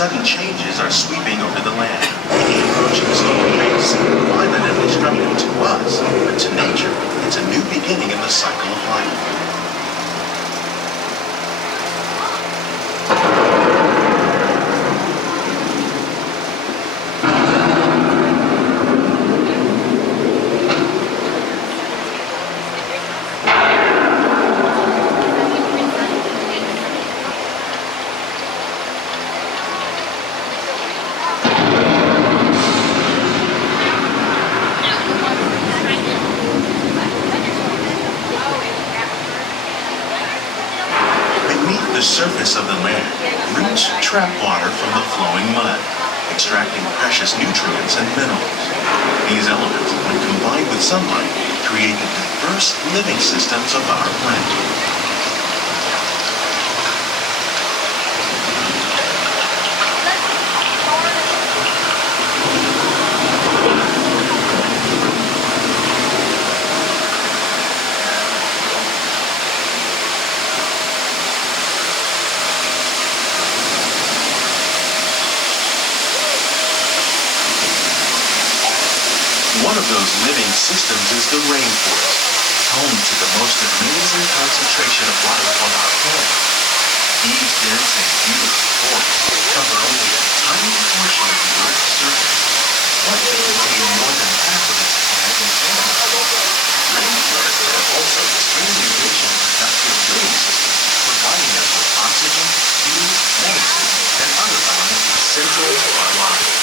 sudden changes are sweeping over the land. The approaching storm may seem violent and destructive to us, but to nature, it's a new beginning in the cycle of life. The surface of the land, roots trap water from the flowing mud, extracting precious nutrients and minerals. These elements, when combined with sunlight, create the diverse living systems of our planet. One of those living systems is the rainforest, home to the most amazing concentration of life on our planet. These dense and beautiful forests cover only a tiny portion of the Earth's surface, but they contain more than half of its plant and animal. Rainforests are also extremely rich in productive living systems, providing us with oxygen, food, medicine, and other elements essential to our lives.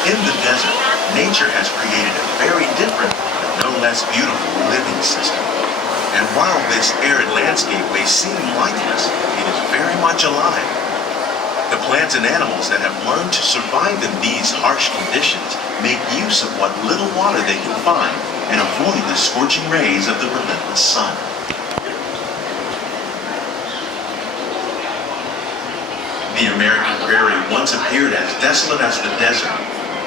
In the desert, nature has created a very different, but no less beautiful living system. And while this arid landscape may seem lifeless, it is very much alive. The plants and animals that have learned to survive in these harsh conditions make use of what little water they can find and avoid the scorching rays of the relentless sun. The American prairie once appeared as desolate as the desert.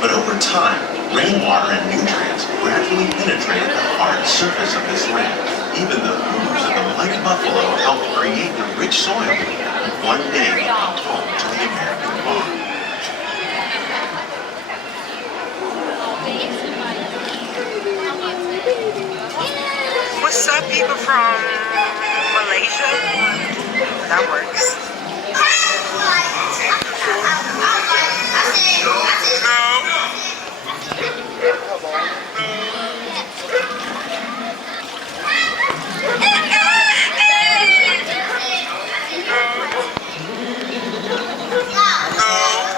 But over time, rainwater and nutrients gradually penetrated the hard surface of this land. Even the hooves of the mighty buffalo helped create the rich soil that one day became home to the American farm. What's up, people from Malaysia? That works.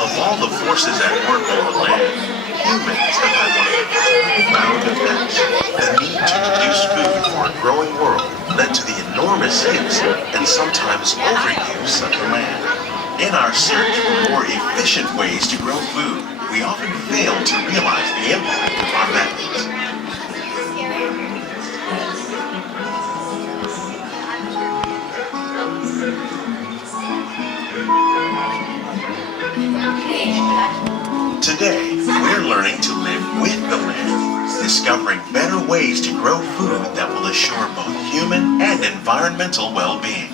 Of all the forces at work on the land, humans have had one of the most profound effects. The need to produce food for a growing world led to the enormous use and sometimes overuse of the land. In our search for more efficient ways to grow food, we often fail to realize the impact of our methods. Today, we're learning to live with the land, discovering better ways to grow food that will assure both human and environmental well-being.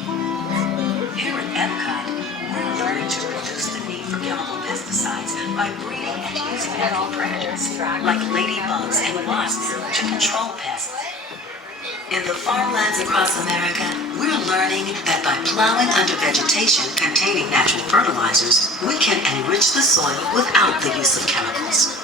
Here at Epcot, we're learning to reduce the need for chemical pesticides by breeding and using natural predators like ladybugs and wasps to control pests. In the farmlands across America, we're learning that by plowing under vegetation containing natural fertilizers, we can enrich the soil without the use of chemicals.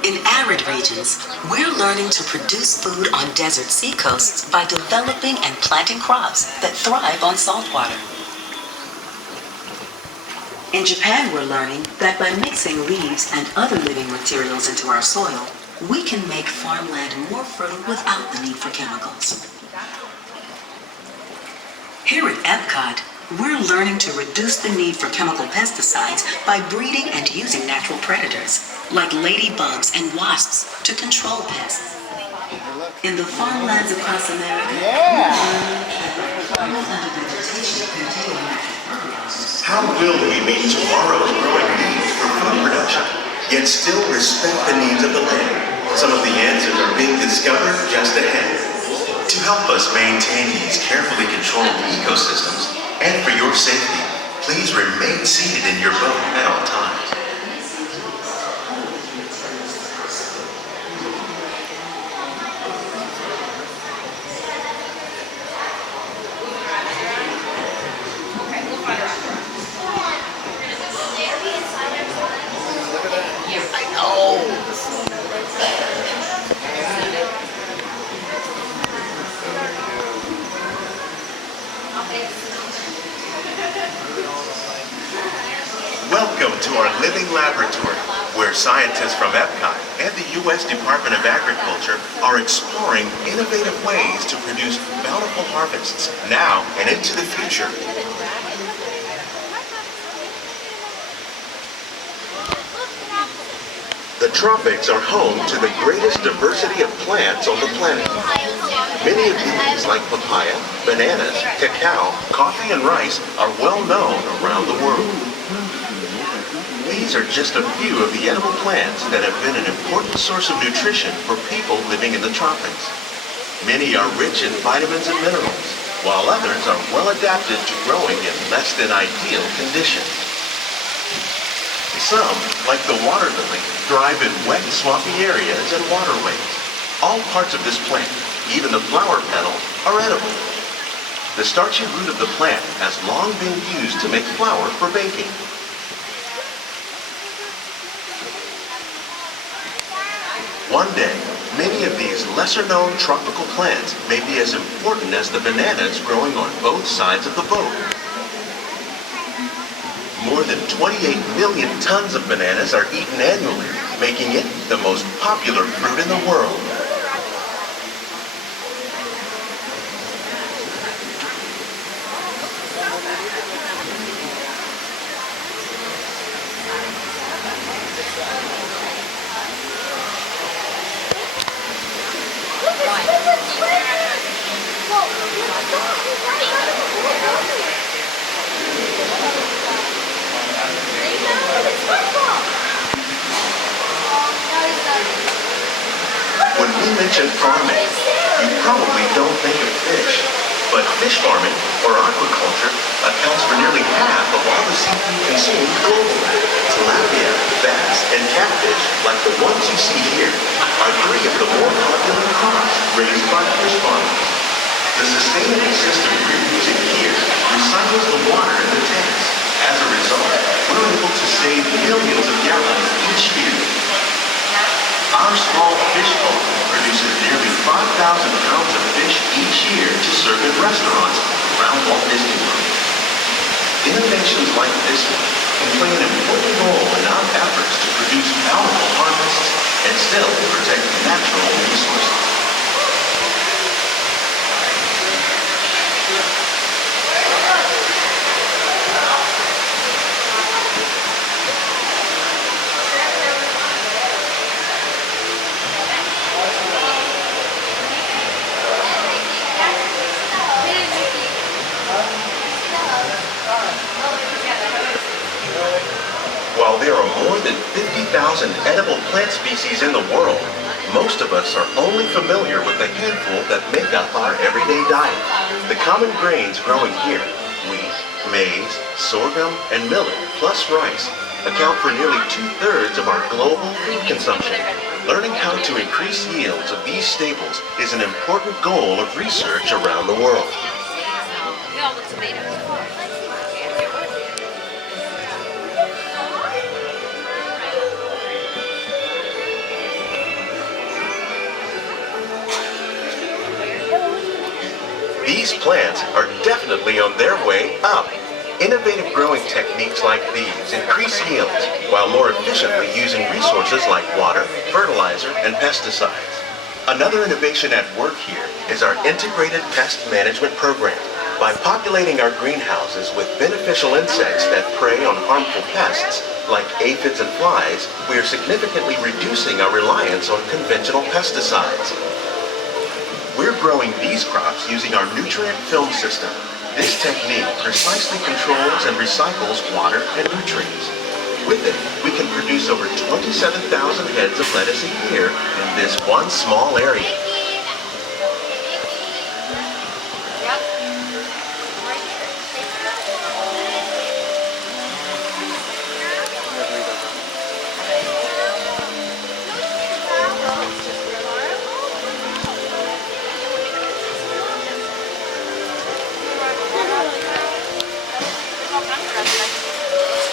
In arid regions, we're learning to produce food on desert seacoasts by developing and planting crops that thrive on salt water. In Japan, we're learning that by mixing leaves and other living materials into our soil, we can make farmland more fertile without the need for chemicals. Here at Epcot, we're learning to reduce the need for chemical pesticides by breeding and using natural predators, like ladybugs and wasps, to control pests. In the farmlands across America, How will we meet tomorrow's growing needs for food production, yet still respect the needs of the land? Some of the answers are being discovered just ahead. To help us maintain these carefully controlled ecosystems, and for your safety, please remain seated in your boat at all times. Welcome to our living laboratory, where scientists from Epcot and the U.S. Department of Agriculture are exploring innovative ways to produce bountiful harvests now and into the future. The tropics are home to the greatest diversity of plants on the planet. Many of these, like papaya, bananas, cacao, coffee, and rice, are well known around the world. These are just a few of the edible plants that have been an important source of nutrition for people living in the tropics. Many are rich in vitamins and minerals, while others are well adapted to growing in less than ideal conditions. Some, like the water lily, thrive in wet, swampy areas and waterways. All parts of this plant, even the flower petals, are edible. The starchy root of the plant has long been used to make flour for baking. One day, many of these lesser-known tropical plants may be as important as the bananas growing on both sides of the boat. More than 28 million tons of bananas are eaten annually, making it the most popular fruit in the world. When we mention farming, you probably don't think of fish. But fish farming, or aquaculture, accounts for nearly half of all the seafood consumed globally. Tilapia, bass, and catfish, like the ones you see here, are three of the more popular crops raised by fish farmers. The sustainable system we're using here recycles the water in the tanks. As a result, we're able to save millions of gallons each year. Our small fish pond produces nearly 5,000 pounds of fish each year to serve in restaurants around Walt Disney World. Innovations like this one can play an important role in our efforts to produce bountiful harvests and still protect natural resources. While there are more than 50,000 edible plant species in the world, most of us are only familiar with the handful that make up our everyday diet. The common grains growing here, wheat, maize, sorghum, and millet, plus rice, account for nearly 2/3 of our global food consumption. Learning how to increase yields of these staples is an important goal of research around the world. These plants are definitely on their way up. Innovative growing techniques like these increase yields while more efficiently using resources like water, fertilizer, and pesticides. Another innovation at work here is our integrated pest management program. By populating our greenhouses with beneficial insects that prey on harmful pests, like aphids and flies, we are significantly reducing our reliance on conventional pesticides. We're growing these crops using our nutrient film system. This technique precisely controls and recycles water and nutrients. With it, we can produce over 27,000 heads of lettuce a year in this one small area.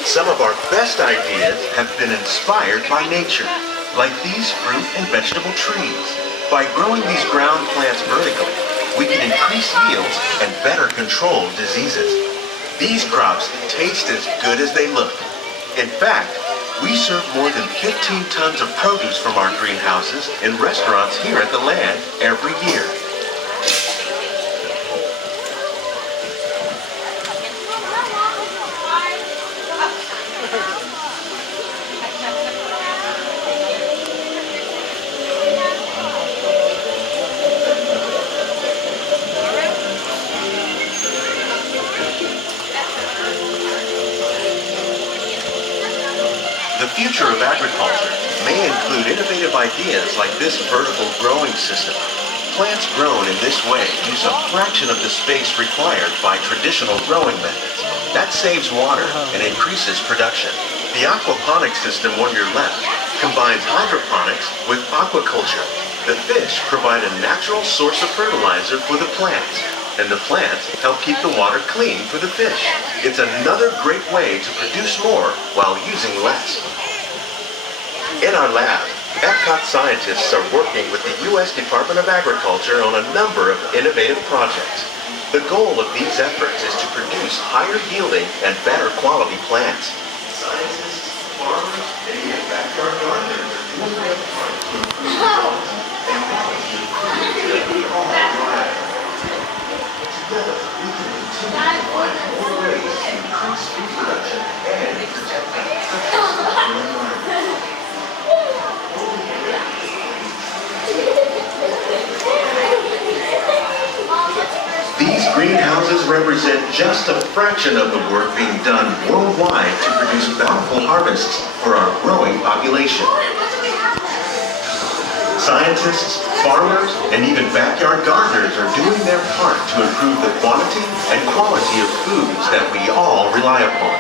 Some of our best ideas have been inspired by nature, like these fruit and vegetable trees. By growing these ground plants vertically, we can increase yields and better control diseases. These crops taste as good as they look. In fact, we serve more than 15 tons of produce from our greenhouses in restaurants here at the land every year. The future of agriculture may include innovative ideas like this vertical growing system. Plants grown in this way use a fraction of the space required by traditional growing methods. That saves water and increases production. The aquaponics system on your left combines hydroponics with aquaculture. The fish provide a natural source of fertilizer for the plants, and the plants help keep the water clean for the fish. It's another great way to produce more while using less. In our lab, Epcot scientists are working with the U.S. Department of Agriculture on a number of innovative projects. The goal of these efforts is to produce higher yielding and better quality plants. Scientists, farmers, and even backyard gardeners are doing their part to improve results and quality improvement that we all require. Together, we can continue to find more ways to increase food production and protect the environment. These greenhouses represent just a fraction of the work being done worldwide to produce bountiful harvests for our growing population. Scientists, farmers, and even backyard gardeners are doing their part to improve the quantity and quality of foods that we all rely upon.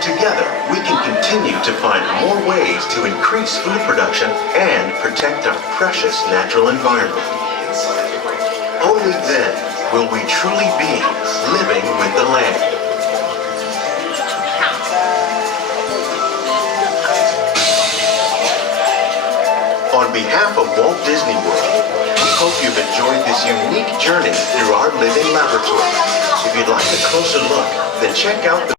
Together, we can continue to find more ways to increase food production and protect our precious natural environment. Only then will we truly be living with the land. On behalf of Walt Disney World, we hope you've enjoyed this unique journey through our living laboratory. If you'd like a closer look, then check out the